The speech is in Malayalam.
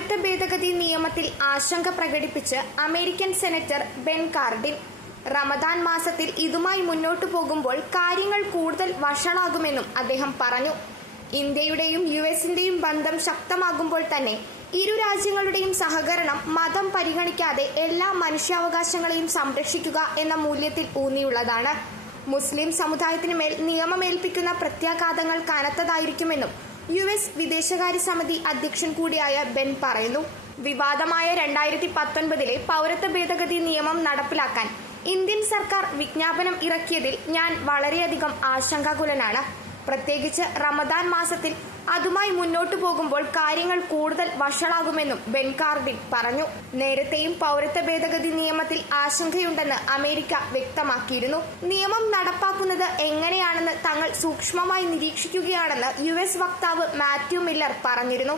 പൗരത്വ ഭേദഗതി നിയമത്തിൽ ആശങ്ക പ്രകടിപ്പിച്ച് അമേരിക്കൻ സെനറ്റർ ബെൻ കാർഡിൻ. റമദാൻ മാസത്തിൽ ഇതുമായി മുന്നോട്ടു പോകുമ്പോൾ കാര്യങ്ങൾ കൂടുതൽ വഷളാകുമെന്നും അദ്ദേഹം പറഞ്ഞു. ഇന്ത്യയുടെയും യുഎസിന്റെയും ബന്ധം ശക്തമാകുമ്പോൾ തന്നെ ഇരു രാജ്യങ്ങളുടെയും സഹകരണം മതം പരിഗണിക്കാതെ എല്ലാ മനുഷ്യാവകാശങ്ങളെയും സംരക്ഷിക്കുക എന്ന മൂല്യത്തിൽ ഊന്നിയുള്ളതാണ്. മുസ്ലിം സമുദായത്തിനു മേൽ നിയമമേൽപ്പിക്കുന്ന പ്രത്യാഘാതങ്ങൾ കനത്തതായിരിക്കുമെന്നും യുഎസ് വിദേശകാര്യ സമിതി അധ്യക്ഷൻ കൂടിയായ ബെൻ പറയുന്നു. വിവാദമായ 2019 പൗരത്വ ഭേദഗതി നിയമം നടപ്പിലാക്കാൻ ഇന്ത്യൻ സർക്കാർ വിജ്ഞാപനം ഇറക്കിയതിൽ ഞാൻ വളരെയധികം ആശങ്കാകുലനാണ്. പ്രത്യേകിച്ച് റമദാൻ മാസത്തിൽ അതുമായി മുന്നോട്ടു പോകുമ്പോൾ കാര്യങ്ങൾ കൂടുതൽ വഷളാകുമെന്നും ബെൻ കാർഡിൻ പറഞ്ഞു. നേരത്തെയും പൗരത്വ ഭേദഗതി നിയമത്തിൽ ആശങ്കയുണ്ടെന്ന് അമേരിക്ക വ്യക്തമാക്കിയിരുന്നു. നിയമം നടപ്പാക്കുന്നത് എങ്ങനെയാണെന്ന് തങ്ങൾ സൂക്ഷ്മമായി നിരീക്ഷിക്കുകയാണെന്ന് യുഎസ് വക്താവ് മാത്യു മില്ലർ പറഞ്ഞിരുന്നു.